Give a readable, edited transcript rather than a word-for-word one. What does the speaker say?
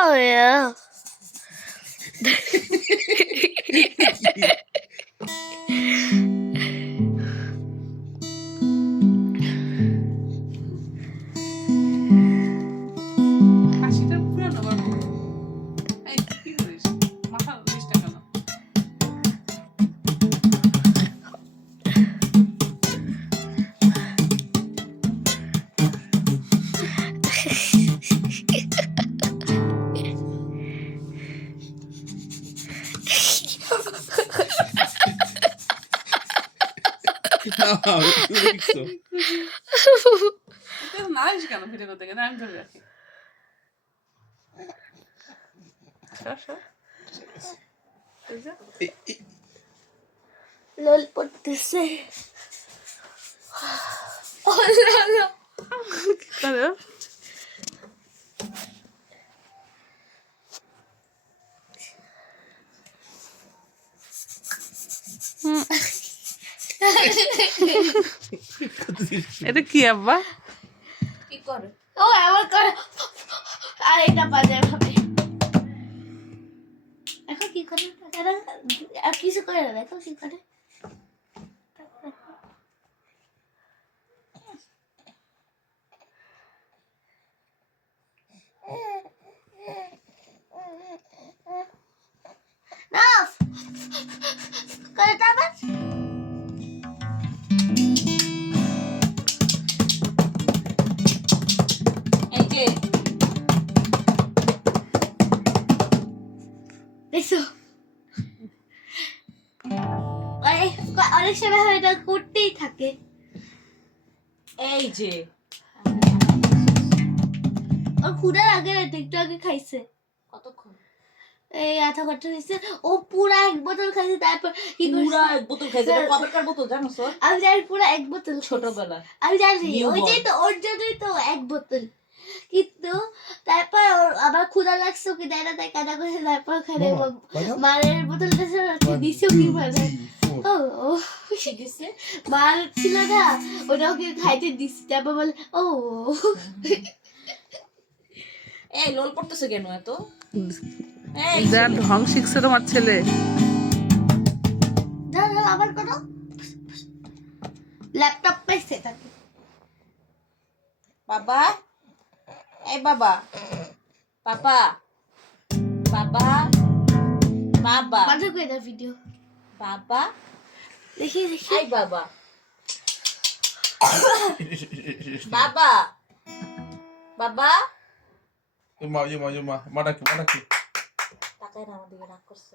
Oh yeah. Nice কেন video করতে গেলে আমি ধরে রাখি লল পড়তেছে oh la la তাহলে এটা কি আব্বা কি করে ও আবার করে আর এটা বাজে ভাবে এখন কি করে আর কিছু করে না দেখো কি করে না করে তারপর এই যে দেখো অনেক সময় এটা করতেই থাকে এই যে ওর ক্ষুধার আগে একটু আগে খাইছে কতক্ষণ এই আধা ঘন্টা হয়েছে ও পুরা এক বোতল খাইছে তারপর কি পুরা এক বোতল খাইছে এটা কবেকার বোতল জানো তো আমি জানি পুরা এক বোতল ছোটবেলা আমি জানি Newborn. ওইটাই তো ওর জন্যই তো এক বোতল কিন্তু তারপর ওর আবার ক্ষুধা লাগছে ওকে দেয় না তাই কাদা করে তারপর খানে মারের বোতলটা দিছে কি মানে ও ও কি দিছে মার ছিল না ওটা ওকে খাইতে দিছি তারপর বলে ও এই লোল পড়তেছে কেন এত যা ঢং শিখছে তোমার ছেলে দাদা আবার করো ল্যাপটপ পাইছে তাকে বাবা এই বাবা পাপা বাবা বাবা বন্ধ করে দাও ভিডিও বাবা দেখি দেখি এই বাবা বাবা বাবা Yuma, Yuma, Yuma. Mana ki? তাকায় না আমার দিকে রাগ করছে